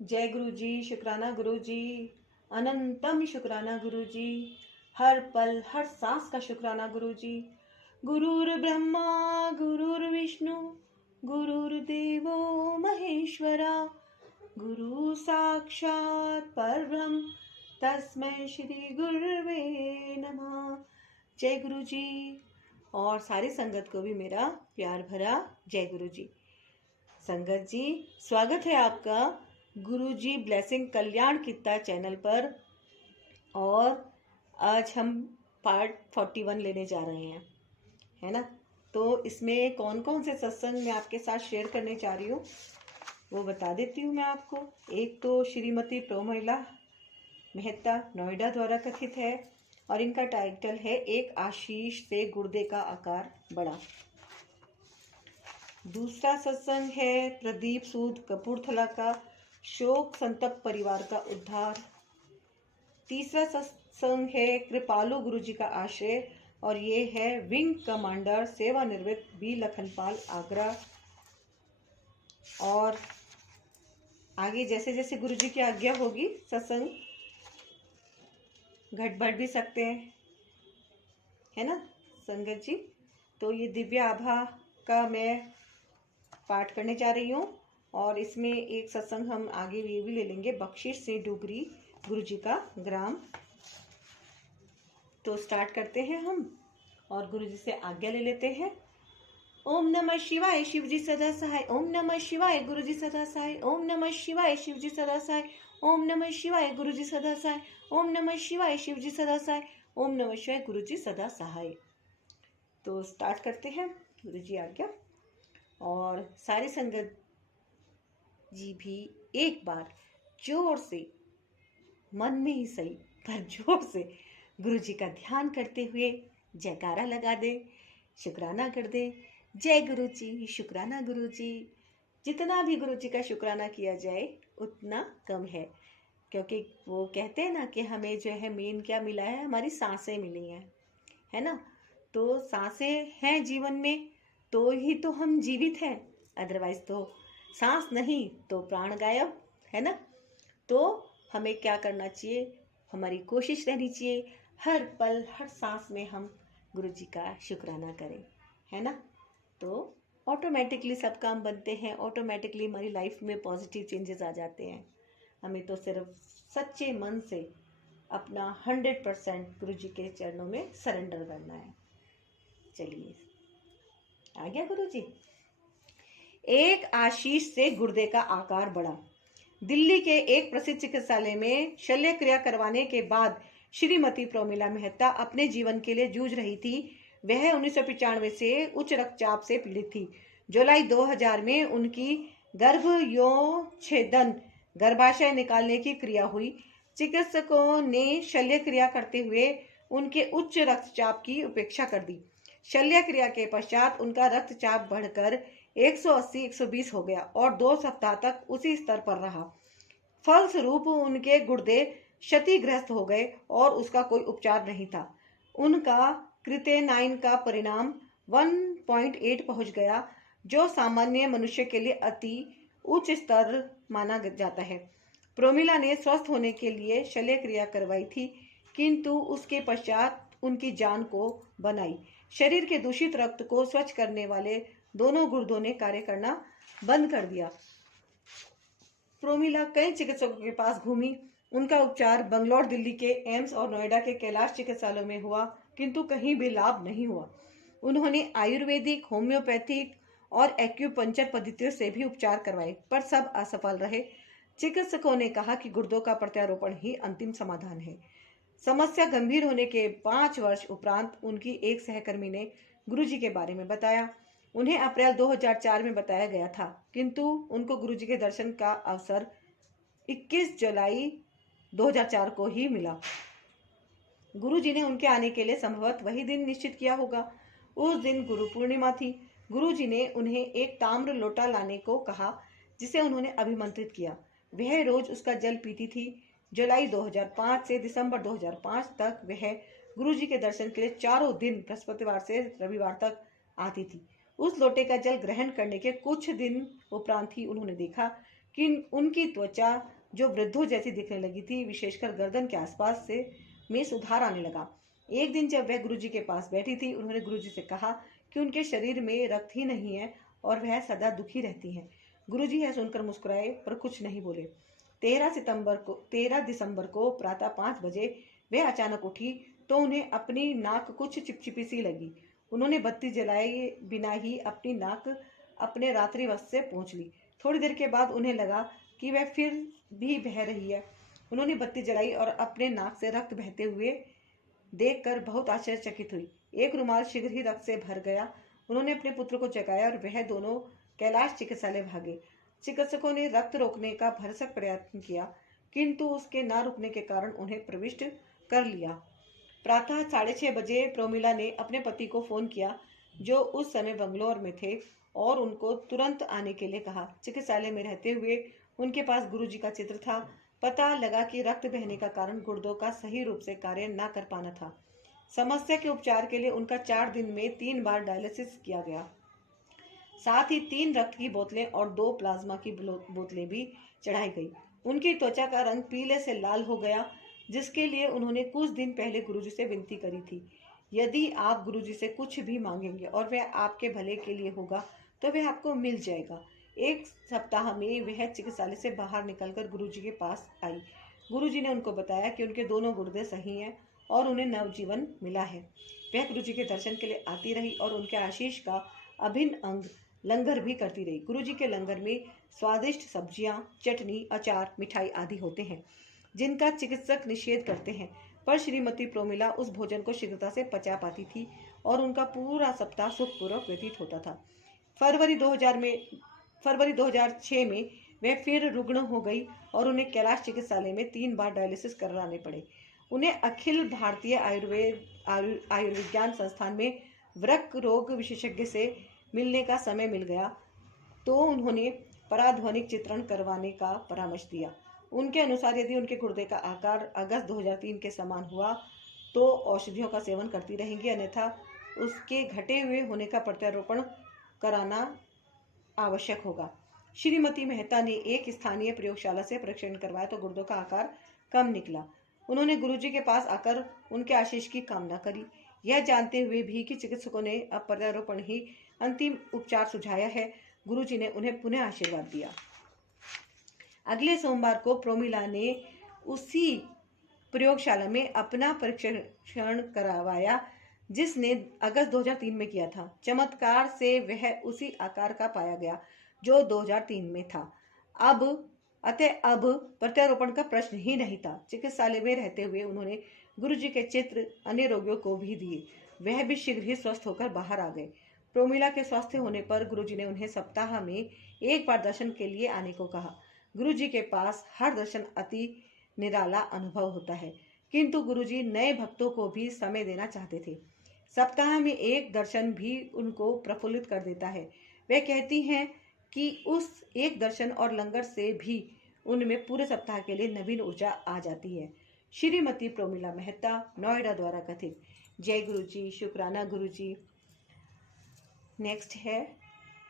जय गुरु जी, शुक्राना गुरु जी, अनंतम शुक्राना गुरु जी, हर पल हर सांस का शुक्राना गुरु जी। गुरुर ब्रह्मा गुरुर्विष्णु गुरुर्देवो महेश्वरा, गुरु साक्षात परब्रह्म तस्मै श्री गुरुवे नमः। जय गुरु जी। और सारी संगत को भी मेरा प्यार भरा जय गुरु जी। संगत जी, स्वागत है आपका गुरु जी ब्लेसिंग कल्याण कित्ता चैनल पर। और आज हम पार्ट 41 लेने जा रहे हैं, है ना। तो इसमें कौन कौन से सत्संग मैं आपके साथ शेयर करने जा रही हूँ वो बता देती हूँ मैं आपको। एक तो श्रीमती प्रोमिला मेहता नोएडा द्वारा कथित है और इनका टाइटल है एक आशीष से गुर्दे का आकार बढ़ा। दूसरा सत्संग है प्रदीप सूद कपूरथला का शोक संतप्त परिवार का उद्धार। तीसरा सत्संग है कृपालु गुरुजी का आश्रय और ये है विंग कमांडर सेवानिवृत्त बी लखनपाल आगरा। और आगे जैसे जैसे गुरुजी की आज्ञा होगी सत्संग घट बढ़ भी सकते हैं, है ना संगत जी। तो ये दिव्य आभा का मैं पाठ करने जा रही हूँ और इसमें एक सत्संग हम आगे ये भी ले लेंगे, बख्शिश से डुगरी गुरुजी का ग्राम। तो स्टार्ट करते हैं हम और गुरुजी से आज्ञा ले लेते हैं। ओम नमः शिवाय शिवजी सदा सहाय, ओम नमः शिवाय गुरुजी सदा सहाय, ओम नमः शिवाय शिवजी सदा सहाय, ओम नमः शिवाय गुरुजी सदा सहाय, ओम नमः शिवाय शिवजी सदा सहाय, ओम नमः शिवाय गुरुजी सदा सहाय। तो स्टार्ट करते हैं गुरुजी आज्ञा। और सारी संगत जी भी एक बार जोर से, मन में ही सही पर जोर से गुरु जी का ध्यान करते हुए जयकारा लगा दे, शुक्राना कर दे। जय गुरु जी, शुक्राना गुरु जी। जितना भी गुरु जी का शुक्राना किया जाए उतना कम है, क्योंकि वो कहते हैं ना कि हमें जो है मेन क्या मिला है, हमारी सांसें मिली हैं, है ना। तो सांसें हैं जीवन में तो ही तो हम जीवित हैं, अदरवाइज तो सांस नहीं तो प्राण गायब, है ना। तो हमें क्या करना चाहिए, हमारी कोशिश रहनी चाहिए हर पल हर सांस में हम गुरु जी का शुक्राना करें, है ना। तो ऑटोमेटिकली सब काम बनते हैं, ऑटोमेटिकली हमारी लाइफ में पॉजिटिव चेंजेस आ जाते हैं। हमें तो सिर्फ सच्चे मन से अपना 100% गुरु जी के चरणों में सरेंडर करना है। चलिए आ गया गुरु जी। एक आशीष से गुर्दे का आकार बढ़ा। दिल्ली के एक प्रसिद्ध चिकित्सालय में शल्य क्रिया करवाने के बाद श्रीमती प्रोमिला मेहता अपने जीवन के लिए जूझ रही थी। वह 1995 से उच्च रक्तचाप से पीड़ित थी। जुलाई 2000 में उनकी गर्भयोच्छेदन गर्भाशय निकालने की क्रिया हुई। चिकित्सकों ने शल्य क्रिया करते हुए उनके उच्च रक्तचाप की उपेक्षा कर दी। शल्य क्रिया के पश्चात उनका रक्तचाप बढ़कर 180-120 हो गया और 2 सप्ताह तक उसी स्तर पर रहा। फलस्वरूप उनके गुर्दे क्षतिग्रस्त हो गए और उसका कोई उपचार नहीं था। उनका क्रिएटिनिन का परिणाम 1.8 पहुंच गया, जो सामान्य मनुष्य के लिए अति उच्च स्तर माना जाता है। प्रोमिला ने स्वस्थ होने के लिए शल्य क्रिया करवाई थी, किंतु उसके पश्चात उनकी जान को बनाई। शरीर के दूषित रक्त को स्वच्छ करने वाले दोनों गुर्दों ने कार्य करना बंद कर दिया। प्रोमिला कई चिकित्सकों के पास घूमी। उनका उपचार बंगलौर, दिल्ली के एम्स और नोएडा के कैलाश चिकित्सालयों में हुआ, किंतु कहीं भी लाभ नहीं हुआ। उन्होंने आयुर्वेदिक, होम्योपैथिक और एक्यूपंक्चर पद्धतियों से भी उपचार करवाए, पर सब असफल रहे। चिकित्सकों ने कहा कि गुर्दों का प्रत्यारोपण ही अंतिम समाधान है। समस्या गंभीर होने के 5 वर्ष उपरांत उनकी एक सहकर्मी ने गुरुजी के बारे में बताया। उन्हें अप्रैल 2004 में बताया गया था, किंतु उनको गुरुजी के दर्शन का अवसर 21 जुलाई 2004 को ही मिला। गुरुजी ने उनके आने के लिए संभवतः वही दिन निश्चित किया होगा। उस दिन गुरु पूर्णिमा थी। गुरुजी ने उन्हें एक ताम्र लोटा लाने को कहा, जिसे उन्होंने अभिमंत्रित किया। वह रोज उसका जल पीती थी। जुलाई 2005 से दिसंबर 2005 तक वह गुरुजी के दर्शन के लिए चारों दिन बृहस्पतिवार से रविवार तक आती थी। उस लोटे का जल ग्रहण करने के कुछ दिन उपरांत ही उन्होंने देखा कि उनकी त्वचा जो वृद्धों जैसी दिखने लगी थी, विशेषकर गर्दन के आसपास से में सुधार आने लगा। एक दिन जब वह गुरुजी के पास बैठी थी, उन्होंने गुरुजी से कहा कि उनके शरीर में रक्त ही नहीं है और वह सदा दुखी रहती हैं। गुरुजी यह सुनकर मुस्कुराए पर कुछ नहीं बोले। 13 दिसंबर को प्रातः 5 बजे वह अचानक उठी तो उन्हें अपनी नाक कुछ चिपचिपी सी लगी। उन्होंने बत्ती जलाए बिना ही अपनी नाक अपने रात्रि वस्त्र से पोंछ ली। थोड़ी देर के बाद उन्हें लगा कि वह फिर भी बह रही है। उन्होंने बत्ती जलाई और अपने नाक से रक्त बहते हुए देखकर बहुत आश्चर्यचकित हुई। एक रुमाल शीघ्र ही रक्त से भर गया। उन्होंने अपने पुत्र को जगाया और वह दोनों कैलाश चिकित्सालय भागे। चिकित्सकों ने रक्त रोकने का भरसक प्रयत्न किया, किंतु उसके न रुकने के कारण उन्हें प्रविष्ट कर लिया। प्रातः 6:30 बजे प्रोमिला ने अपने पति को फोन किया, जो उस समय बंगलौर में थे, और उनको तुरंत आने के लिए कहा। चिकित्सालय में रहते हुए उनके पास गुरुजी का चित्र था। पता लगा कि रक्त बहने का कारण गुर्दों का सही रूप से कार्य न कर पाना था। समस्या के उपचार के लिए उनका 4 दिन में 3 बार डायलिसिस किया गया। साथ ही 3 रक्त की बोतलें और 2 प्लाज्मा की बोतलें भी चढ़ाई गई। उनकी त्वचा का रंग पीले से लाल हो गया, जिसके लिए उन्होंने कुछ दिन पहले गुरुजी से विनती करी थी। यदि आप गुरुजी से कुछ भी मांगेंगे और वह आपके भले के लिए होगा तो वह आपको मिल जाएगा। एक सप्ताह में वह चिकित्सालय से बाहर निकलकर गुरुजी के पास आई। गुरुजी ने उनको बताया कि उनके दोनों गुर्दे सही हैं और उन्हें नवजीवन मिला है। वह गुरुजी के दर्शन के लिए आती रही और उनके आशीष का अभिन्न अंग लंगर भी करती रही। गुरुजी के लंगर में स्वादिष्ट सब्जियां, चटनी, अचार, मिठाई आदि होते हैं, जिनका चिकित्सक निषेध करते हैं, पर श्रीमती प्रोमिला उस भोजन को शीघ्रता से पचा पाती थी और उनका पूरा सप्ताह सुखपूर्वक व्यतीत होता था। फरवरी 2006 में वे फिर रुग्ण हो गई और उन्हें कैलाश चिकित्सालय में 3 बार डायलिसिस कराने पड़े। उन्हें अखिल भारतीय आयुर्विज्ञान संस्थान में वृक्क रोग विशेषज्ञ से मिलने का समय मिल गया, तो उन्होंने पराध्वनिक चित्रण करवाने का परामर्श दिया। उनके अनुसार यदि उनके गुर्दे का आकार अगस्त 2003 के समान हुआ तो औषधियों का सेवन करती रहेंगी, अन्यथा उसके घटे हुए होने का प्रत्यारोपण कराना आवश्यक होगा। श्रीमती मेहता ने एक स्थानीय प्रयोगशाला से परीक्षण करवाया तो गुर्दों का आकार कम निकला। उन्होंने गुरुजी के पास आकर उनके आशीष की कामना करी, यह जानते हुए भी कि चिकित्सकों ने अब प्रत्यारोपण ही अंतिम उपचार सुझाया है। गुरुजी ने उन्हें पुनः आशीर्वाद दिया। अगले सोमवार को प्रोमिला ने उसी प्रयोगशाला में अपना परीक्षण करवाया जिसने अगस्त 2003 में किया था। चमत्कार से वह उसी आकार का पाया गया जो 2003 में था। अब प्रत्यारोपण का प्रश्न ही नहीं था। चिकित्सालय में रहते हुए उन्होंने गुरुजी के चित्र अन्य रोगियों को भी दिए। वह भी शीघ्र ही स्वस्थ होकर बाहर आ गए। प्रोमिला के स्वस्थ होने पर गुरुजी ने उन्हें सप्ताह में 1 बार दर्शन के लिए आने को कहा। गुरुजी के पास हर दर्शन अति निराला अनुभव होता है, किंतु गुरुजी नए भक्तों को भी समय देना चाहते थे। सप्ताह में 1 दर्शन भी उनको प्रफुल्लित कर देता है। वे कहती हैं कि उस एक दर्शन और लंगर से भी उनमें पूरे सप्ताह के लिए नवीन ऊर्जा आ जाती है। श्रीमती प्रोमिला मेहता, नोएडा द्वारा कथित। जय गुरुजी, शुक्राना गुरुजी। नेक्स्ट है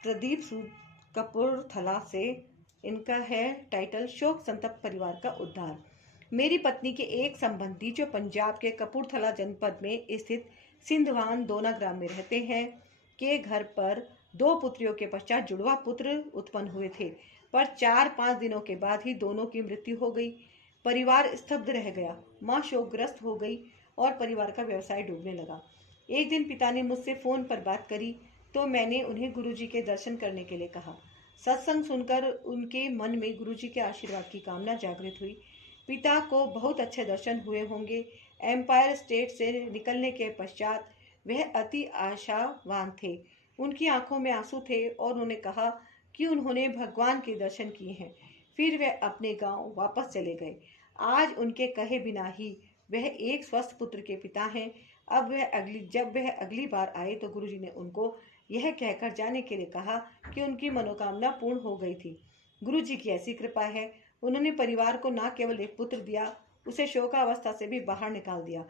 प्रदीप सूद कपूरथला से। इनका है टाइटल शोक संतप्त परिवार का उद्धार। मेरी पत्नी के एक संबंधी जो पंजाब के कपूरथला जनपद में स्थित सिंधवान दोना ग्राम में रहते हैं, के घर पर 2 पुत्रियों के पश्चात जुड़वा पुत्र उत्पन्न हुए थे, पर 4-5 दिनों के बाद ही दोनों की मृत्यु हो गई। परिवार स्तब्ध रह गया। माँ शोकग्रस्त हो गई और परिवार का व्यवसाय डूबने लगा। एक दिन पिता ने मुझसे फोन पर बात करी तो मैंने उन्हें गुरुजी के दर्शन करने के लिए कहा। सत्संग सुनकर उनके मन में गुरुजी के आशीर्वाद की कामना जागृत हुई। पिता को बहुत अच्छे दर्शन हुए होंगे। एम्पायर स्टेट से निकलने के पश्चात वह अति आशावान थे। उनकी आंखों में आंसू थे और उन्होंने कहा कि उन्होंने भगवान के दर्शन किए हैं। फिर वे अपने गांव वापस चले गए। आज उनके कहे बिना ही वह एक स्वस्थ पुत्र के पिता हैं। जब वह अगली बार आए तो गुरुजी ने उनको यह कहकर जाने के लिए कहा कि उनकी मनोकामना पूर्ण हो गई थी। गुरुजी की ऐसी कृपा है, उन्होंने परिवार को न केवल एक पुत्र दिया, उसे शोकावस्था से भी बाहर निकाल दिया।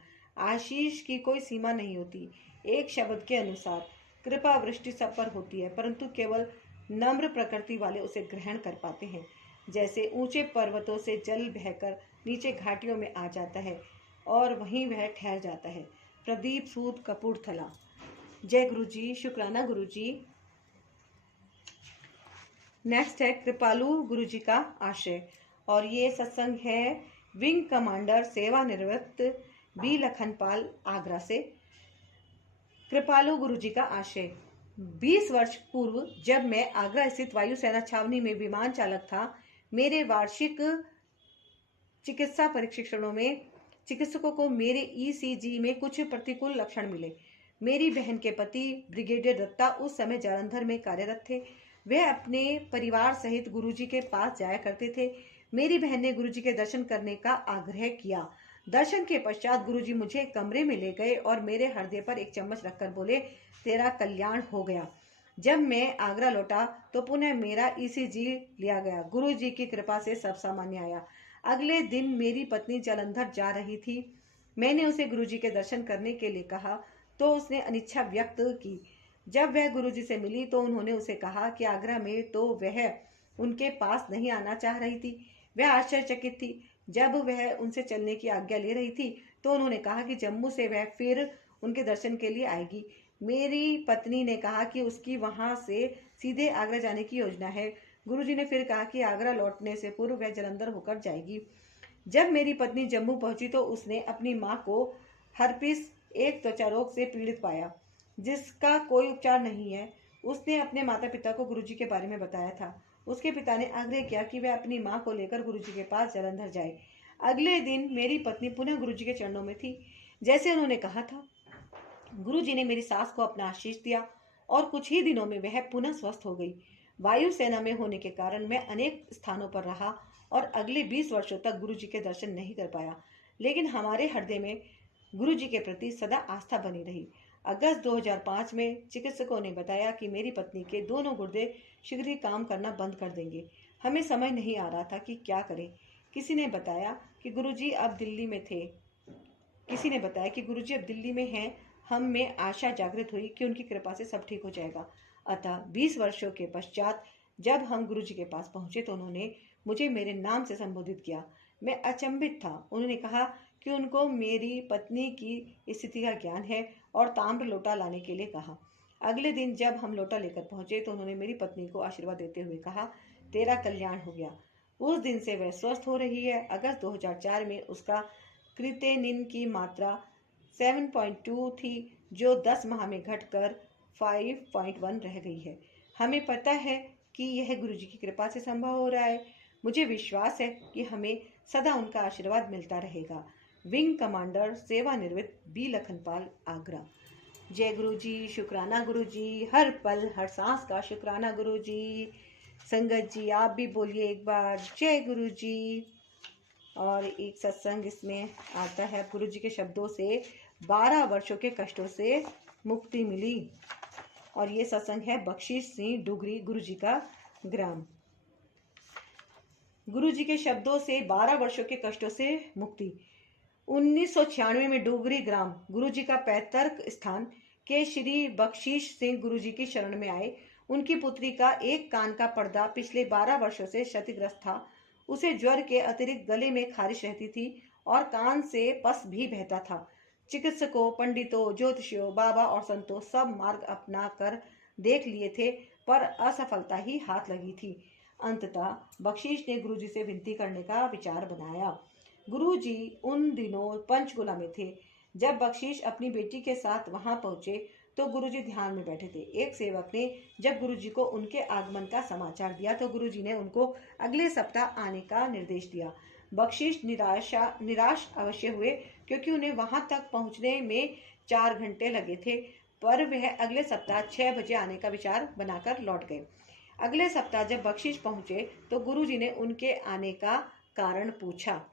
आशीष की कोई सीमा नहीं होती। एक शब्द के अनुसार कृपा वृष्टि सब पर होती है, परंतु केवल नम्र प्रकृति वाले उसे ग्रहण कर पाते हैं। जैसे ऊंचे पर्वतों से जल बहकर नीचे घाटियों में आ जाता है और वहीं वह ठहर जाता है। प्रदीप सूद कपूरथला। जय गुरु जी, शुक्राना गुरु जी। नेक्स्ट है कृपालू गुरु जी का आशय, और ये सत्संग है विंग कमांडर सेवानिवृत्त बी लखनपाल आगरा से। कृपालू गुरु जी का आशय। 20 वर्ष पूर्व जब मैं आगरा स्थित वायुसेना छावनी में विमान चालक था, मेरे वार्षिक चिकित्सा परीक्षणों में चिकित्सकों को मेरे ईसीजी में कुछ प्रतिकूल लक्षण मिले। मेरी बहन के पति ब्रिगेडियर दत्ता उस समय जालंधर में कार्यरत थे। वे अपने परिवार सहित गुरुजी के पास जाया करते थे। मेरी बहन ने गुरुजी के दर्शन करने का आग्रह किया। दर्शन के पश्चात गुरुजी मुझे कमरे में ले गए और मेरे हृदय पर एक चम्मच रखकर बोले, तेरा कल्याण हो गया। जब मैं आगरा लौटा तो पुनः मेरा ईसीजी लिया गया। गुरुजी की कृपा से सब सामान्य आया। अगले दिन मेरी पत्नी जालंधर जा रही थी। मैंने उसे गुरुजी के दर्शन करने के लिए कहा तो उसने अनिच्छा व्यक्त की। जब वह गुरुजी से मिली तो उन्होंने उसे कहा कि आगरा में तो वह उनके पास नहीं आना चाह रही थी। वह आश्चर्यचकित थी। जब वह उनसे चलने की आज्ञा ले रही थी तो उन्होंने कहा कि जम्मू से वह फिर उनके दर्शन के लिए आएगी। मेरी पत्नी ने कहा कि उसकी वहां से सीधे आगरा जाने की योजना है। गुरुजी ने फिर कहा कि आगरा लौटने से पूर्व वह जालंधर होकर जाएगी। जब मेरी पत्नी जम्मू पहुंची तो उसने अपनी मां को हर्पिस, एक त्वचा रोग से पीड़ित पाया जिसका कोई उपचार नहीं है। उसने अपने माता पिता को गुरुजी के बारे में बताया था। उसके पिता ने आग्रह किया कि वह अपनी मां को लेकर गुरुजी के पास जालंधर जाए। अगले दिन मेरी पत्नी पुनः गुरुजी के चरणों में थी, जैसे उन्होंने कहा था। गुरुजी ने मेरी सास को अपना आशीष दिया और कुछ ही दिनों में वह पुनः स्वस्थ हो गई। वायुसेना में होने के कारण मैं अनेक स्थानों पर रहा और अगले 20 वर्षों तक गुरुजी के दर्शन नहीं कर पाया, लेकिन हमारे हृदय में गुरुजी के प्रति सदा आस्था बनी रही। अगस्त 2005 में चिकित्सकों ने बताया कि मेरी पत्नी के दोनों गुर्दे शीघ्र ही काम करना बंद कर देंगे। हमें समझ नहीं आ रहा था कि क्या करें। किसी ने बताया कि गुरुजी अब दिल्ली में हैं। हम में आशा जागृत हुई कि उनकी कृपा से सब ठीक हो जाएगा। अतः 20 वर्षों के पश्चात जब हम गुरुजी के पास पहुंचे तो उन्होंने मुझे मेरे नाम से संबोधित किया। मैं अचंभित था। उन्होंने कहा कि उनको मेरी पत्नी की स्थिति का ज्ञान है और ताम्र लोटा लाने के लिए कहा। अगले दिन जब हम लोटा लेकर पहुंचे तो उन्होंने मेरी पत्नी को आशीर्वाद देते हुए कहा, तेरा कल्याण हो गया। उस दिन से वह स्वस्थ हो रही है। अगस्त 2004 में उसका क्रिएटिनिन की मात्रा 7.2 थी, जो 10 माह में घटकर 5.1 रह गई है। हमें पता है कि यह गुरुजी की कृपा से संभव हो रहा है। मुझे विश्वास है कि हमें सदा उनका आशीर्वाद मिलता रहेगा। विंग कमांडर सेवानिवृत्त बी लखनपाल, आगरा। जय गुरु जी, शुक्राना गुरु जी। हर पल हर सांस का शुक्राना गुरु जी। संगत जी आप भी बोलिए एक बार, जय गुरु जी। और एक सत्संग इसमें आता है, गुरु जी के शब्दों से 12 वर्षों के कष्टों से मुक्ति मिली। और ये सत्संग है बख्शीश सिंह डुगरी, गुरु जी का ग्राम। गुरु जी के शब्दों से 12 वर्षों के कष्टों से मुक्ति। 1996 में डुगरी ग्राम गुरु जी का पैतृक स्थान के श्री बख्शीश सिंह गुरु जी की शरण में आए। उनकी पुत्री का एक कान का पर्दा पिछले 12 वर्षों से क्षतिग्रस्त था। उसे ज्वर के अतिरिक्त गले में खारिश रहती थी और कान से पस भी बहता था। चिकित्सकों, पंडितों, ज्योतिषियों, बाबा और संतों सब मार्ग अपना कर देख लिए थे, पर असफलता ही हाथ लगी थी। अंततः बख्शीश ने गुरुजी से विनती करने का विचार बनाया। गुरुजी उन दिनों पंचकुला में थे। जब बख्शीश अपनी बेटी के साथ वहां पहुंचे तो गुरुजी ध्यान में बैठे थे। एक सेवक ने जब गुरुजी को उनके आगमन का समाचार दिया तो गुरुजी ने उनको अगले सप्ताह आने का निर्देश दिया। बख्शीश निराश अवश्य हुए, क्योंकि उन्हें वहां तक पहुंचने में 4 घंटे लगे थे, पर वह अगले सप्ताह 6 बजे आने का विचार बनाकर लौट गए। अगले सप्ताह जब बख्शीश पहुंचे तो गुरुजी ने उनके आने का कारण पूछा।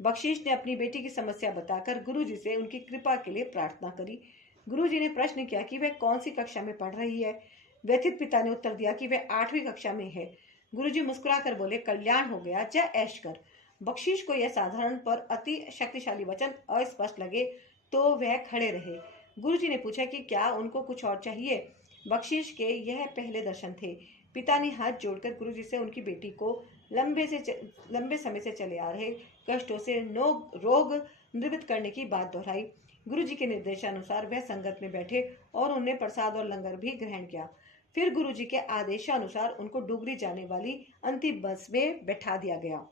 बख्शीश ने अपनी बेटी की समस्या बताकर गुरुजी से उनकी कृपा के लिए प्रार्थना करी। गुरुजी ने प्रश्न किया कि वह कौन सी कक्षा में पढ़ रही है। व्यथित पिता ने उत्तर दिया कि वह 8वीं कक्षा में है। गुरुजी मुस्कुराकर बोले, कल्याण हो गया, जय ऐश कर। बख्शीश को यह साधारण पर अति शक्तिशाली वचन अस्पष्ट लगे तो वह खड़े रहे। गुरुजी ने पूछा कि क्या उनको कुछ और चाहिए। बख्शीश के यह पहले दर्शन थे। पिता ने हाथ जोड़कर गुरुजी से उनकी बेटी को लंबे समय से चले आ रहे कष्टों से रोग निवृत्त करने की बात दोहराई। गुरुजी के निर्देशानुसार वह संगत में बैठे और उन्होंने प्रसाद और लंगर भी ग्रहण किया। फिर गुरुजी के आदेशानुसार उनको डुगरी जाने वाली अंतिम बस में बैठा दिया गया।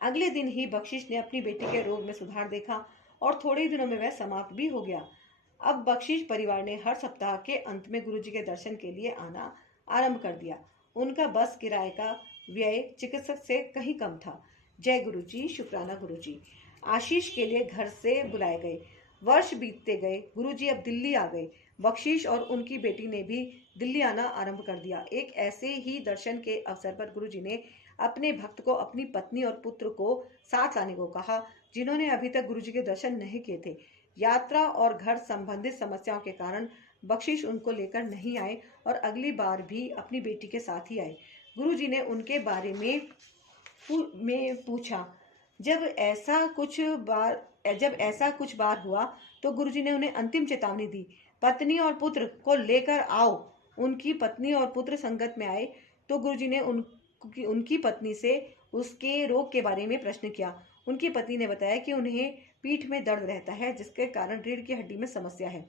अगले दिन ही बख्शिश ने अपनी बेटी के रोग में सुधार देखा और थोड़े ही दिनों में वह समाप्त भी हो गया। अब बख्शिश परिवार ने हर सप्ताह के अंत में गुरुजी के दर्शन के लिए आना आरंभ कर दिया। उनका बस किराए का व्यय चिकित्सक से कहीं कम था। जय गुरुजी, शुक्राना गुरुजी। आशीष के लिए घर से बुलाए गए। वर्ष बीतते गए। गुरुजी अब दिल्ली आ गए। बख्शिश और उनकी बेटी ने भी दिल्ली आना आरंभ कर दिया। एक ऐसे ही दर्शन के अवसर पर गुरुजी ने अपने भक्त को अपनी पत्नी और पुत्र को साथ लाने को कहा, जिन्होंने अभी तक गुरुजी के दर्शन नहीं किए थे। यात्रा और घर संबंधित समस्याओं के कारण बख्शिश उनको लेकर नहीं आए और अगली बार भी अपनी बेटी के साथ ही आए। गुरुजी ने उनके बारे में पूछा। जब ऐसा कुछ बार हुआ तो गुरुजी ने उन्हें अंतिम चेतावनी दी, पत्नी और पुत्र को लेकर आओ। उनकी पत्नी और पुत्र संगत में आए तो गुरुजी ने उनकी पत्नी से उसके रोग के बारे में प्रश्न किया। उनकी पत्नी ने बताया कि उन्हें पीठ में दर्द रहता है, जिसके कारण रीढ़ की हड्डी में समस्या है।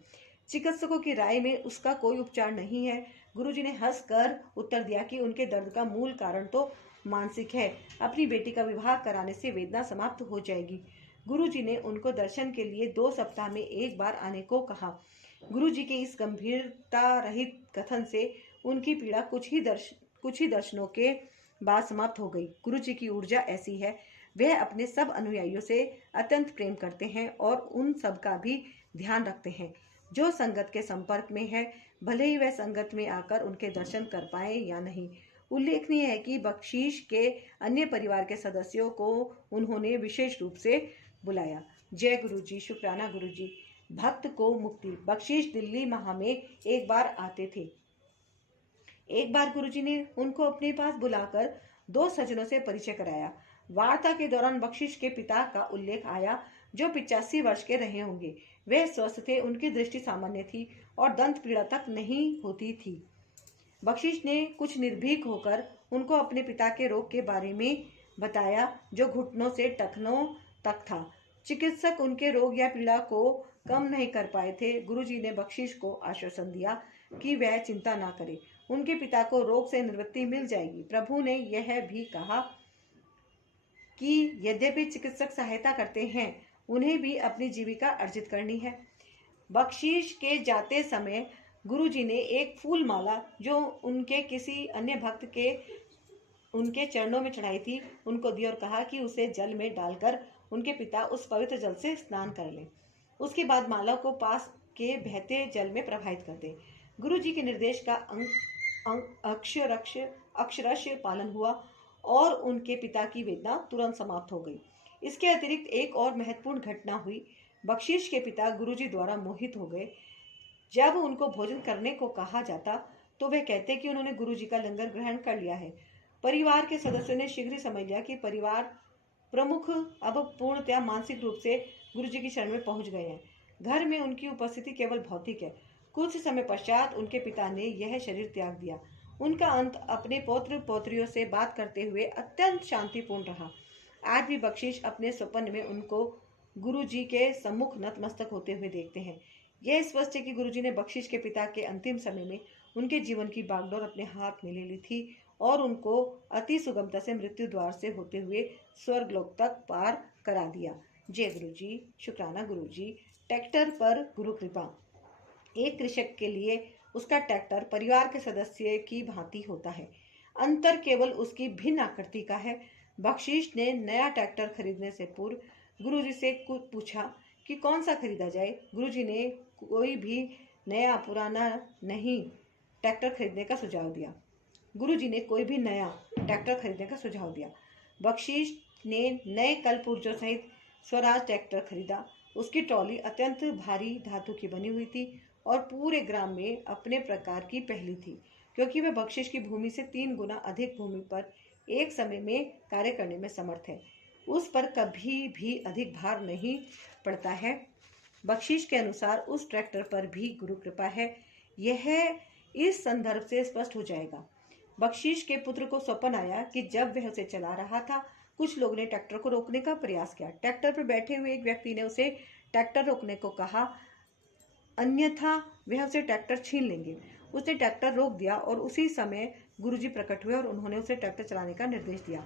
चिकित्सकों की राय में उसका कोई उपचार नहीं है। गुरुजी ने हंसकर उत्तर दिया कि उनके दर्द का मूल कारण तो मानसिक है। अपनी बेटी का विवाह कराने से वेदना समाप्त हो जाएगी। गुरुजी ने उनको दर्शन के लिए 2 सप्ताह में एक बार आने को कहा। गुरुजी के इस गंभीरता रहित कथन से उनकी पीड़ा कुछ ही दर्शनों के बाद समाप्त हो गई। गुरुजी की ऊर्जा ऐसी है, वह अपने सब अनुयायियों से अत्यंत प्रेम करते हैं और उन सब का भी ध्यान रखते हैं जो संगत के संपर्क में है, भले ही वह संगत में आकर उनके दर्शन कर पाए या नहीं। उल्लेखनीय है कि बख्शीश के अन्य परिवार के सदस्यों को उन्होंने विशेष रूप से बुलाया। जय गुरुजी, शुक्राना गुरुजी। भक्त को मुक्ति। बख्शीश दिल्ली माह में एक बार आते थे। एक बार गुरुजी ने उनको अपने पास बुलाकर 2 सज्जनों से परिचय कराया। वार्ता के दौरान बख्शीश के पिता का उल्लेख आया, जो 85 वर्ष के रहे होंगे। वे स्वस्थ थे, उनकी दृष्टि सामान्य थी और दंत पीड़ा तक नहीं होती थी। बख्शीश ने कुछ निर्भीक होकर उनको अपने पिता के रोग के बारे में बताया, जो घुटनों से टखनों तक था। चिकित्सक उनके रोग या पीड़ा को कम नहीं कर पाए थे। गुरुजी ने बख्शीश को आश्वासन दिया कि वह चिंता ना करे, उनके पिता को रोग से निवृत्ति मिल जाएगी। प्रभु ने यह भी कहा कि यद्यपि चिकित्सक सहायता करते हैं, उन्हें भी अपनी जीविका अर्जित करनी है। बख्शीश के जाते समय गुरुजी ने एक फूल माला जो उनके किसी अन्य भक्त के उनके चरणों में चढ़ाई थी, उनको दी और कहा कि उसे जल में डालकर उनके पिता उस पवित्र जल से स्नान कर लें। उसके बाद माला को पास के बहते जल में प्रवाहित कर दें। गुरुजी के निर्देश का अक्षरश पालन हुआ और उनके पिता की वेदना तुरंत समाप्त हो गई। इसके अतिरिक्त एक और महत्वपूर्ण घटना हुई। बख्शीश के पिता गुरुजी द्वारा मोहित हो गए। जब उनको भोजन करने को कहा जाता तो वे कहते कि उन्होंने गुरुजी का लंगर ग्रहण कर लिया है। परिवार के सदस्यों ने शीघ्र ही समझ लिया कि परिवार प्रमुख अब पूर्णतया मानसिक रूप से गुरुजी की शरण में पहुंच गए हैं। घर में उनकी उपस्थिति केवल भौतिक है। कुछ समय पश्चात उनके पिता ने यह शरीर त्याग दिया। उनका अंत अपने पौत्र पौत्रियों से बात करते हुए अत्यंत शांतिपूर्ण रहा। आज भी बख्शीश अपने स्वप्न में उनको गुरुजी के सम्मुख नतमस्तक होते हुए देखते हैं। यह स्पष्ट है कि गुरुजी ने बख्शीश के पिता के अंतिम समय में उनके जीवन की बागडोर अपने हाथ में ले ली थी और उनको अति सुगमता से मृत्यु द्वार से होते हुए स्वर्गलोक तक पार करा दिया। जय गुरुजी, शुक्राना गुरुजी। ट्रैक्टर पर गुरु कृपा। एक कृषक के लिए उसका ट्रैक्टर परिवार के सदस्य की भांति होता है। अंतर केवल उसकी भिन्न आकृति का है। बख्शीश ने नया ट्रैक्टर खरीदने से पूर्व गुरुजी से पूछा कि कौन सा खरीदा जाए। गुरुजी ने कोई भी नया पुराना नहीं ट्रैक्टर खरीदने का सुझाव दिया। गुरुजी ने कोई भी नया ट्रैक्टर खरीदने का सुझाव दिया। बख्शीश ने नए कलपुर्जों सहित स्वराज ट्रैक्टर खरीदा। उसकी ट्रॉली अत्यंत भारी धातु की बनी हुई थी और पूरे ग्राम में अपने प्रकार की पहली थी, क्योंकि वह बख्शीश की भूमि से 3 गुना अधिक भूमि पर एक समय में कार्य करने में समर्थ है। उस पर कभी भी अधिक भार नहीं पड़ता है। बख्शीश के अनुसार उस ट्रैक्टर पर भी गुरु कृपा है। यह इस संदर्भ से स्पष्ट हो जाएगा। बख्शीश के पुत्र को सपन आया कि जब वह उसे चला रहा था, कुछ लोग ने ट्रैक्टर को रोकने का प्रयास किया। ट्रैक्टर पर बैठे हुए एक व्यक्ति ने उसे ट्रैक्टर रोकने को कहा, अन्यथा वह उसे ट्रैक्टर छीन लेंगे। उसने ट्रैक्टर रोक दिया और उसी समय गुरुजी प्रकट हुए और उन्होंने उसे ट्रैक्टर चलाने का निर्देश दिया।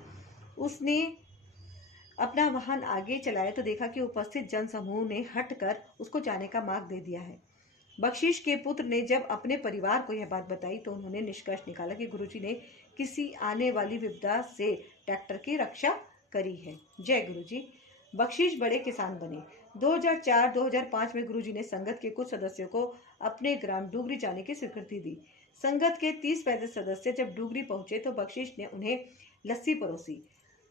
उसने अपना वाहन आगे चलाया तो देखा कि उपस्थित जनसमूह ने हटकर उसको जाने का मार्ग दे दिया है। बख्शीश के पुत्र ने जब अपने परिवार को यह बात बताई तो उन्होंने निष्कर्ष निकाला कि गुरुजी ने किसी आने वाली विपदा से ट्रैक्टर की रक्षा करी है। जय गुरुजी। बख्शीश बड़े किसान बने। 2004-2005 में गुरुजी ने संगत के कुछ सदस्यों को अपने ग्राम डुगरी जाने की स्वीकृति दी। संगत के 30-35 सदस्य जब डुगरी पहुंचे तो बख्शीश ने उन्हें लस्सी परोसी।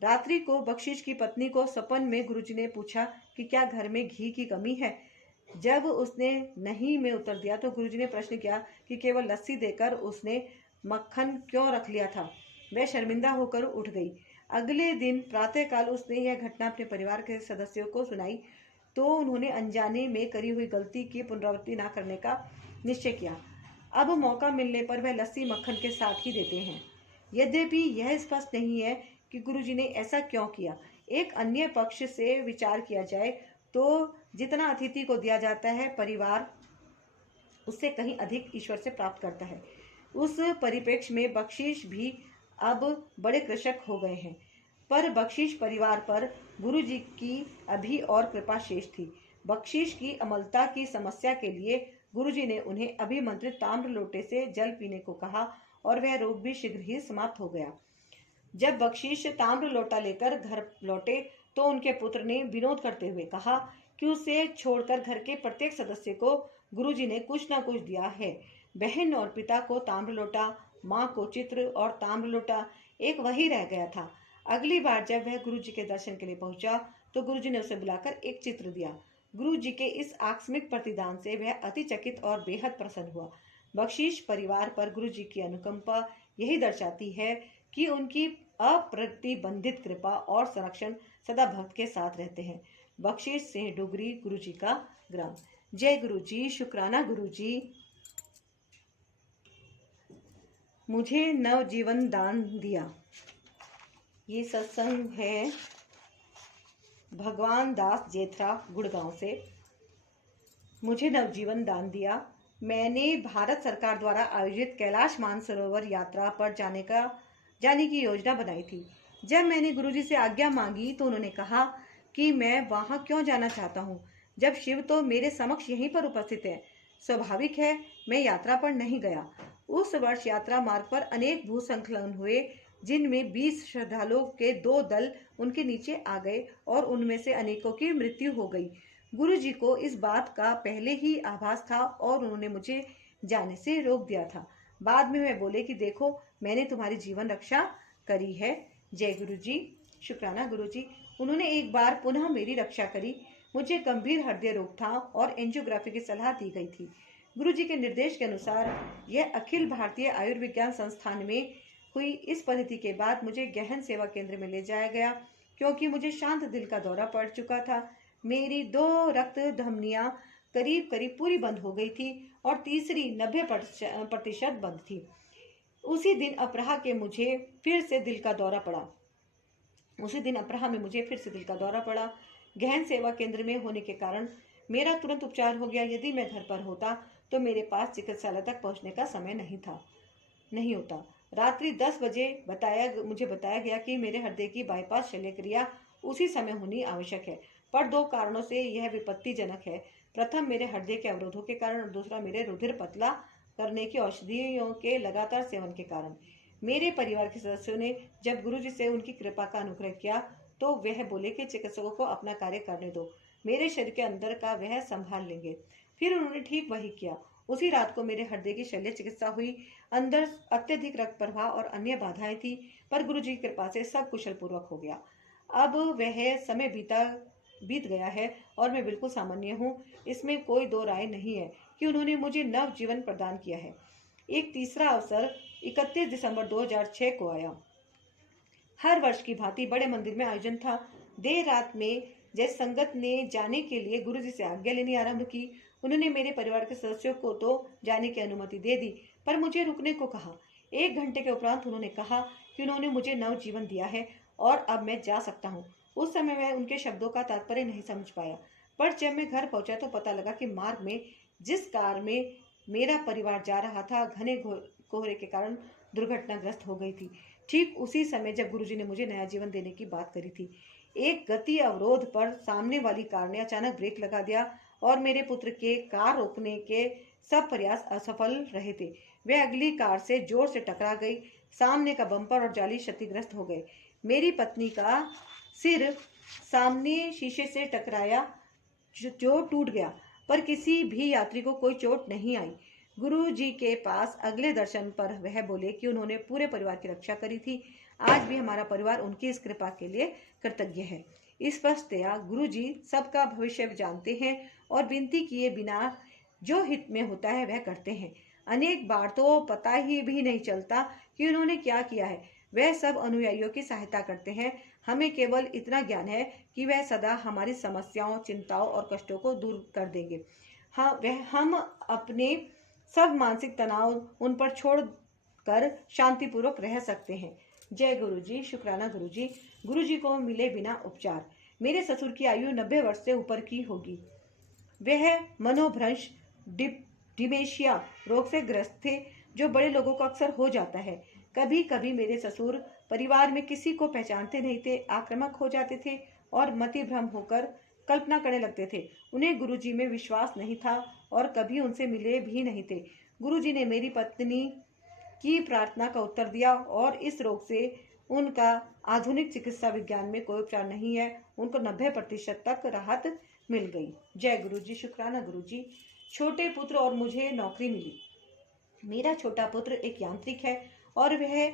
रात्रि को बख्शीश की पत्नी को सपन में गुरुजी ने पूछा कि क्या घर में घी की कमी है। जब उसने नहीं में उत्तर दिया तो गुरुजी ने प्रश्न किया कि केवल लस्सी देकर उसने मक्खन क्यों रख लिया था। वह शर्मिंदा होकर उठ गई। अगले दिन प्रातःकाल उसने यह घटना अपने परिवार के सदस्यों को सुनाई तो उन्होंने अनजाने में करी हुई गलती की पुनरावृत्ति न करने का निश्चय किया। अब मौका मिलने पर वह लस्सी मक्खन के साथ ही देते हैं। यद्यपि यह स्पष्ट नहीं है कि गुरुजी ने ऐसा क्यों किया। एक अन्य पक्ष से विचार किया जाए तो जितना अतिथि को दिया जाता है, परिवार उससे कहीं अधिक ईश्वर से प्राप्त करता है। उस परिप्रेक्ष्य में बख्शीश भी अब बड़े कृषक हो गए हैं, पर बख्शीश परिवार पर गुरुजी की अभी और कृपा शेष थी। बख्शीश की अमलता की समस्या के लिए गुरुजी ने उन्हें अभिमंत्रित ताम्र लोटे से जल पीने को कहा और वह रोग भी शीघ्र ही समाप्त हो गया। जब बख्शीश ताम्र लोटा लेकर घर लौटे तो उनके पुत्र ने विनोद करते हुए कहा कि उसे छोड़कर घर के प्रत्येक सदस्य को गुरुजी ने कुछ न कुछ दिया है। बहन और पिता को ताम्र लोटा, माँ को चित्र और ताम्र लोटा, एक वही रह गया था। अगली बार जब वह गुरुजी के दर्शन के लिए पहुंचा तो गुरुजी ने उसे बुलाकर एक चित्र दिया। गुरुजी के इस आकस्मिक प्रतिदान से वह अतिचकित और बेहद प्रसन्न हुआ। बख्शीश परिवार पर गुरुजी की अनुकंपा यही दर्शाती है कि उनकी अप्रतिबंधित कृपा और संरक्षण सदा भक्त के साथ रहते हैं। बख्शीश सिंह डुगरी, गुरुजी का ग्राम। जय गुरुजी। शुक्राना गुरुजी। मुझे नवजीवन दान दिया। ये सत्संग है भगवान दास जेठरा गुड़गांव से। मुझे नवजीवन दान दिया। मैंने भारत सरकार द्वारा आयोजित कैलाश मानसरोवर यात्रा पर जाने की योजना बनाई थी। जब मैंने गुरुजी से आज्ञा मांगी तो उन्होंने कहा कि मैं वहां क्यों जाना चाहता हूं, जब शिव तो मेरे समक्ष यहीं पर उपस्थित है। स्वाभाविक है मैं यात्रा पर नहीं गया। उस वर्ष यात्रा मार्ग पर अनेक भूस्खलन हुए, जिनमें 20 श्रद्धालुओं के 2 दल उनके नीचे आ गए और उनमें से अनेकों की मृत्यु हो गई। गुरुजी को इस बात का पहले ही आभास था और उन्होंने मुझे जाने से रोक दिया था। बाद में वे बोले कि देखो मैंने तुम्हारी जीवन रक्षा करी है। जय गुरुजी। शुक्राना गुरुजी। उन्होंने एक बार पुनः मेरी रक्षा करी। मुझे गंभीर हृदय रोग था और एंजियोग्राफी की सलाह दी गई थी। गुरुजी के निर्देश के अनुसार यह अखिल भारतीय आयुर्विज्ञान संस्थान में हुई इस पद्धति के बाद मुझे गहन सेवा केंद्र में ले जाया गया, क्योंकि मुझे शांत दिल का दौरा पड़ चुका था। मेरी 2 रक्त धमनियां करीब करीब पूरी बंद हो गई थी और तीसरी 90% बंद थी। उसी दिन अपराह में मुझे फिर से दिल का दौरा पड़ा। गहन सेवा केंद्र में होने के कारण मेरा तुरंत उपचार हो गया। यदि मैं घर पर होता तो मेरे पास चिकित्सालय तक पहुंचने का समय नहीं होता। रात्रि 10 बजे मुझे बताया गया कि मेरे हृदय की बाईपास शल्य क्रिया उसी समय होनी आवश्यक है, पर 2 कारणों से यह विपत्तिजनक है। प्रथम मेरे हृदय के अवरोधों के कारण और दूसरा मेरे रुधिर पतला करने की औषधियों के लगातार सेवन के कारण। मेरे परिवार के सदस्यों ने जब गुरुजी से उनकी कृपा का अनुग्रह किया तो वह बोले कि चिकित्सकों को अपना कार्य करने दो, मेरे शरीर के अंदर का वह संभाल लेंगे। फिर उन्होंने ठीक वही किया। उसी रात को मेरे हृदय की शल्य चिकित्सा हुई। अंदर अत्यधिक रक्त प्रवाह और अन्य बाधाएं थी, पर गुरुजी की कृपा से सब कुशल पूर्वक हो गया। अब वह समय बीत गया है और मैं बिल्कुल सामान्य हूँ। इसमें कोई 2 राय नहीं है कि उन्होंने मुझे नव जीवन प्रदान किया है। एक तीसरा अवसर 31 दिसंबर 2006 को आया। हर वर्ष की भांति बड़े मंदिर में आयोजन था। देर रात में जैसे संगत ने जाने के लिए गुरुजी से आज्ञा लेनी आरंभ की। उन्होंने मेरे परिवार के सदस्यों को तो जाने की अनुमति दे दी, पर मुझे रुकने को कहा। 1 घंटे के उपरांत उन्होंने कहा कि उन्होंने मुझे नव जीवन दिया है और अब मैं जा सकता हूँ। उस समय मैं उनके शब्दों का तात्पर्य नहीं समझ पाया, पर जब मैं घर पहुंचा तो पता लगा कि मार्ग में जिस कार में मेरा परिवार जा रहा था घने कोहरे के कारण दुर्घटनाग्रस्त हो गई थी। ठीक उसी समय जब गुरुजी ने मुझे नया जीवन देने की बात करी थी। एक गति अवरोध पर सामने वाली कार ने अचानक ब्रेक लगा दिया और मेरे पुत्र के कार रोकने के सब प्रयास असफल रहे थे। वह अगली कार से जोर से टकरा गई। सामने का बम्पर और जाली क्षतिग्रस्त हो गए। मेरी पत्नी का सिर सामने शीशे से टकराया जो टूट गया, पर किसी भी यात्री को कोई चोट नहीं आई। गुरु जी के पास अगले दर्शन पर वह बोले कि उन्होंने पूरे परिवार की रक्षा करी थी। आज भी हमारा परिवार उनकी इस कृपा के लिए कृतज्ञ है। स्पष्टतया गुरु जी सबका भविष्य जानते हैं और विनती किए बिना जो हित में होता है वह करते हैं। अनेक बार तो पता ही भी नहीं चलता कि उन्होंने क्या किया है। वह सब अनुयायियों की सहायता करते हैं। हमें केवल इतना ज्ञान है कि वह सदा हमारी समस्याओं, चिंताओं और कष्टों को दूर कर देंगे। हाँ, हम अपने सब मानसिक तनाव उन पर छोड़ कर शांतिपूर्वक रह सकते हैं। जय गुरु जी। शुक्राना गुरु जी। गुरु जी को मिले बिना उपचार। मेरे ससुर की आयु 90 वर्ष से ऊपर की होगी। वह मनोभ्रंश डिमेंशिया रोग से ग्रस्त थे, जो बड़े लोगों को अक्सर हो जाता है। कभी कभी मेरे ससुर परिवार में किसी को पहचानते नहीं थे, आक्रामक हो जाते थे और मतिभ्रम होकर कल्पना करने लगते थे। उन्हें गुरुजी में विश्वास नहीं था और कभी उनसे मिले भी नहीं थे। गुरुजी ने मेरी पत्नी की प्रार्थना का उत्तर दिया और इस रोग से उनका आधुनिक चिकित्सा विज्ञान में कोई उपचार नहीं है। उनको 90% तक राहत मिल गई। जय गुरु जी। शुक्राना गुरु जी। छोटे पुत्र और मुझे नौकरी मिली। मेरा छोटा पुत्र एक यांत्रिक है और वह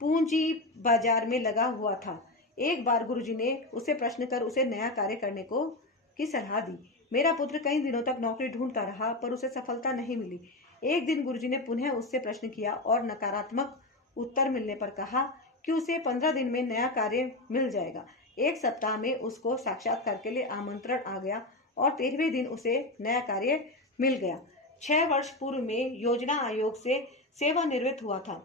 पूंजी बाजार में लगा हुआ था। एक बार गुरुजी ने उसे प्रश्न कर उसे नया कार्य करने की सलाह दी। मेरा पुत्र कई दिनों तक नौकरी ढूंढता रहा, पर उसे सफलता नहीं मिली। एक दिन गुरुजी ने पुनः उससे प्रश्न किया और नकारात्मक उत्तर मिलने पर कहा कि उसे 15 दिन में नया कार्य मिल जाएगा। 1 सप्ताह में उसको साक्षात्कार के लिए आमंत्रण आ गया और 13वें दिन उसे नया कार्य मिल गया। 6 वर्ष पूर्व में योजना आयोग से सेवानिवृत्त हुआ था।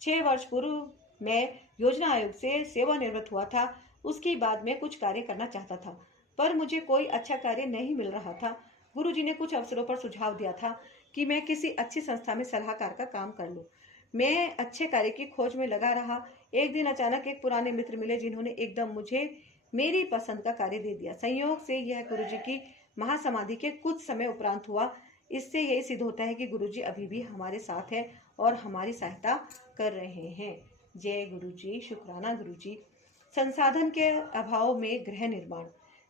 6 वर्ष पूर्व मैं योजना आयोग से सेवानिवृत्त हुआ था। उसके बाद मैं कुछ कार्य करना चाहता था, पर मुझे कोई अच्छा कार्य नहीं मिल रहा था। गुरुजी ने कुछ अवसरों पर सुझाव दिया था कि मैं किसी अच्छी संस्था में सलाहकार का काम कर लूं। मैं अच्छे कार्य की खोज में लगा रहा। एक दिन अचानक एक पुराने मित्र मिले जिन्होंने एकदम मुझे मेरी पसंद का कार्य दे दिया। संयोग से यह गुरुजी की महासमाधि के कुछ समय उपरांत हुआ। इससे यही सिद्ध होता है कि गुरुजी अभी भी हमारे साथ है और हमारी सहायता कर रहे हैं। जय गुरु जी। शुक्राना गुरु जी। संसाधन के अभाव में गृह निर्माण।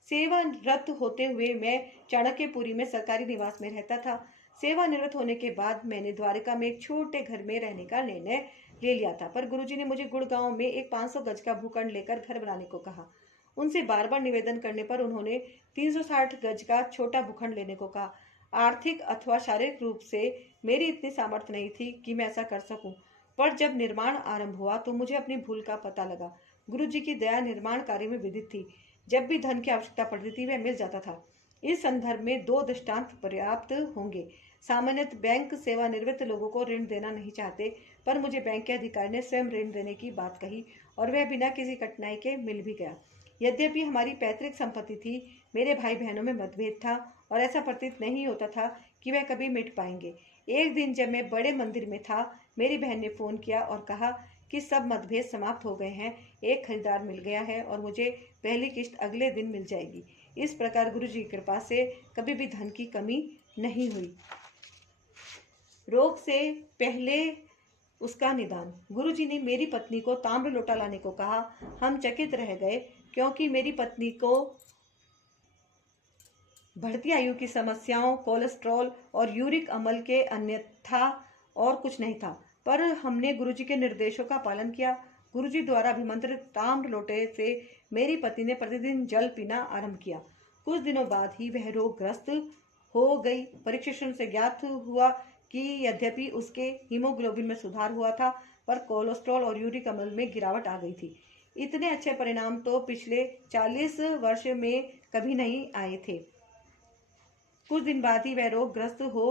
सेवानिवृत्त होते हुए मैं चाणक्यपुरी में सरकारी निवास में रहता था। सेवानिवृत्त होने के बाद मैंने द्वारका में एक छोटे घर में रहने का निर्णय ले लिया था, पर गुरुजी ने मुझे गुड़गांव में एक 500 गज का भूखंड लेकर घर बनाने को कहा। उनसे बार बार निवेदन करने पर उन्होंने 360 गज का छोटा भूखंड लेने को कहा। आर्थिक अथवा शारीरिक रूप से मेरी इतनी सामर्थ्य नहीं थी कि मैं ऐसा कर सकूं, पर जब निर्माण आरंभ हुआ तो मुझे अपनी भूल का पता लगा। गुरुजी की दया निर्माण कार्य में विदित थी। जब भी धन की आवश्यकता पड़ती थी वह मिल जाता था। इस संदर्भ में 2 दृष्टांत पर्याप्त होंगे। सामान्यतः बैंक सेवानिवृत्त लोगों को ऋण देना नहीं चाहते, पर मुझे बैंक के अधिकारी ने स्वयं ऋण देने की बात कही और वह बिना किसी कठिनाई के मिल भी गया। यद्यपि हमारी पैतृक संपत्ति थी, मेरे भाई बहनों में मतभेद था और ऐसा प्रतीत नहीं होता था कि वह कभी मिट पाएंगे। एक दिन जब मैं बड़े मंदिर में था, मेरी बहन ने फोन किया और कहा कि सब मतभेद समाप्त हो गए हैं, एक खरीदार मिल गया है और मुझे पहली किस्त अगले दिन मिल जाएगी। इस प्रकार गुरु जी की कृपा से कभी भी धन की कमी नहीं हुई। रोग से पहले उसका निदान। गुरुजी ने मेरी पत्नी को ताम्र लोटा लाने को कहा। हम चकित रह गए क्योंकि मेरी पत्नी को बढ़ती आयु की समस्याओं, कोलेस्ट्रॉल और यूरिक अम्ल के अन्यथा और कुछ नहीं था, पर हमने गुरुजी के निर्देशों का पालन किया। गुरुजी द्वारा अभिमंत्रित ताम्र लोटे से मेरी पत्नी ने प्रतिदिन जल पीना आरंभ किया। कुछ दिनों बाद ही वह रोगग्रस्त हो गई। परीक्षण से ज्ञात हुआ कि यद्यपि उसके हीमोग्लोबिन में सुधार हुआ था, पर कोलेस्ट्रॉल और यूरिक अम्ल में गिरावट आ गई थी। इतने अच्छे परिणाम तो पिछले 40 वर्ष में कभी नहीं आए थे। कुछ दिन बाद ही वह रोगग्रस्त हो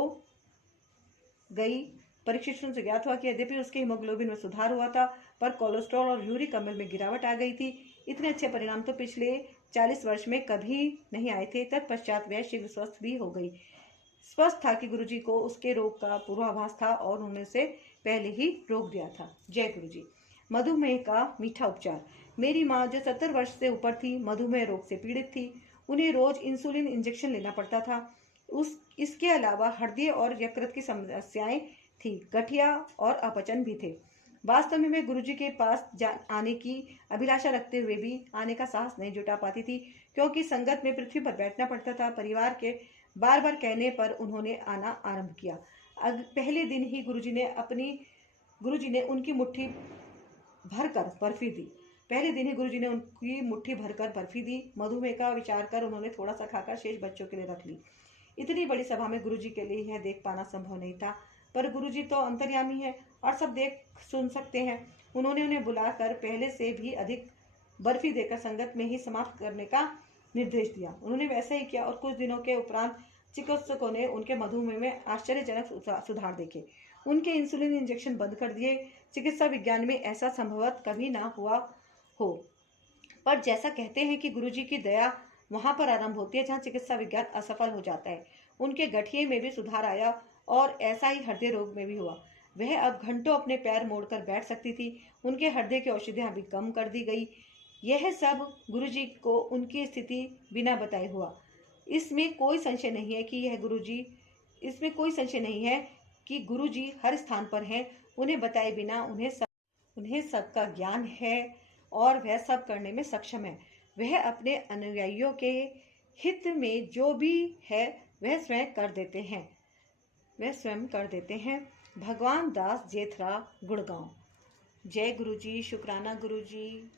गई परीक्षण से ज्ञात हुआ कि यद्यपि उसके हीमोग्लोबिन में सुधार हुआ था, पर कोलेस्ट्रॉल और यूरिक अम्ल में गिरावट आ गई थी। इतने अच्छे परिणाम तो पिछले 40 वर्ष में कभी नहीं आए थे। तत्पश्चात वह शीघ्र स्वस्थ भी हो गई। स्पष्ट था कि गुरुजी को उसके रोग का पूर्वाभास था और उन्होंने उसे पहले ही रोक दिया था। जय गुरुजी। मधुमेह का मीठा उपचार। मेरी माँ जो 70 वर्ष से ऊपर थी, मधुमेह रोग से पीड़ित थी। उन्हें रोज इंसुलिन इंजेक्शन लेना पड़ता था। इसके अलावा हृदय और यकृत की समस्याएं थी, गठिया और अपचन भी थे। वास्तव में मैं गुरुजी के पास आने की अभिलाषा रखते हुए भी आने का साहस नहीं जुटा पाती थी, क्योंकि संगत में पृथ्वी पर बैठना पड़ता था। परिवार के बार बार कहने पर उन्होंने आना आरंभ किया। पहले दिन ही गुरुजी ने उनकी मुट्ठी भरकर बर्फी दी। मधुमेह का विचार कर उन्होंने थोड़ा सा खाकर शेष बच्चों के लिए रख ली। इतनी बड़ी सभा में गुरुजी के लिए यह देख पाना संभव नहीं था, पर गुरुजी तो अंतर्यामी है और सब देख सुन सकते हैं। उन्होंने उन्हें बुलाकर पहले से भी अधिक बर्फी देकर संगत में ही समाप्त करने का निर्देश दिया। उन्होंने वैसा ही किया और कुछ दिनों के उपरांत चिकित्सकों ने उनके मधुमेह में आश्चर्यजनक सुधार देखे। उनके इंसुलिन इंजेक्शन बंद कर दिए। चिकित्सा विज्ञान में ऐसा संभवतः कभी ना हुआ हो, पर जैसा कहते हैं कि गुरुजी की दया वहां पर आरंभ होती है जहां चिकित्सा विज्ञान असफल हो जाता है। उनके गठिए में भी सुधार आया और ऐसा ही हृदय रोग में भी हुआ। वह अब घंटों अपने पैर मोड़कर बैठ सकती थी। उनके हृदय की औषधियां भी कम कर दी गई। यह सब गुरुजी को उनकी स्थिति बिना बताए हुआ। इसमें कोई संशय नहीं है कि गुरुजी हर स्थान पर हैं। उन्हें बताए बिना उन्हें सबका ज्ञान है और वह सब करने में सक्षम है। वह अपने अनुयायियों के हित में जो भी है वह स्वयं कर देते हैं। भगवान दास जेथरा, गुड़गांव। जय गुरुजी। शुक्राना गुरुजी,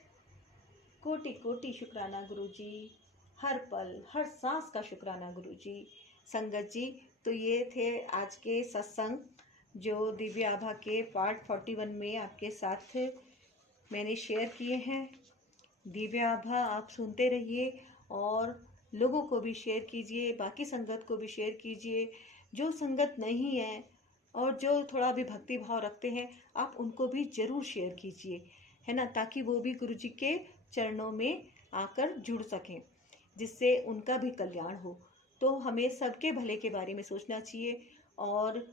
कोटि कोटि शुक्राना गुरुजी, हर पल हर सांस का शुक्राना गुरुजी। संगत जी, तो ये थे आज के सत्संग जो दिव्य आभा के पार्ट 41 में आपके साथ मैंने शेयर किए हैं। दिव्य आभा आप सुनते रहिए और लोगों को भी शेयर कीजिए, बाकी संगत को भी शेयर कीजिए। जो संगत नहीं है और जो थोड़ा भी भक्ति भाव रखते हैं, आप उनको भी जरूर शेयर कीजिए, है ना, ताकि वो भी गुरुजी के चरणों में आकर जुड़ सकें, जिससे उनका भी कल्याण हो। तो हमें सबके भले के बारे में सोचना चाहिए और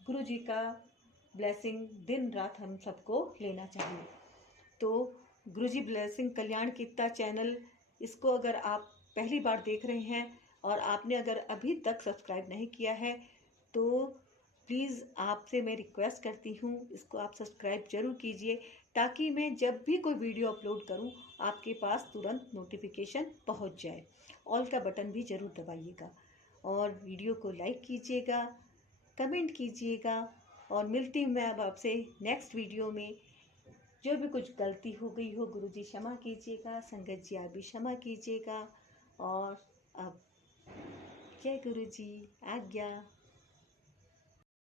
गुरुजी का ब्लेसिंग दिन रात हम सबको लेना चाहिए। तो गुरुजी ब्लेसिंग कल्याण कीर्ता चैनल, इसको अगर आप पहली बार देख रहे हैं और आपने अगर अभी तक सब्सक्राइब नहीं किया है तो प्लीज़ आपसे मैं रिक्वेस्ट करती हूँ, इसको आप सब्सक्राइब जरूर कीजिए, ताकि मैं जब भी कोई वीडियो अपलोड करूँ आपके पास तुरंत नोटिफिकेशन पहुँच जाए। ऑल का बटन भी ज़रूर दबाइएगा और वीडियो को लाइक कीजिएगा, कमेंट कीजिएगा। और मिलती हूँ मैं अब आपसे नेक्स्ट वीडियो में। जो भी कुछ गलती हो गई हो गुरुजी क्षमा कीजिएगा, संगत जी आप भी क्षमा कीजिएगा। और अब जय गुरुजी, आज्ञा।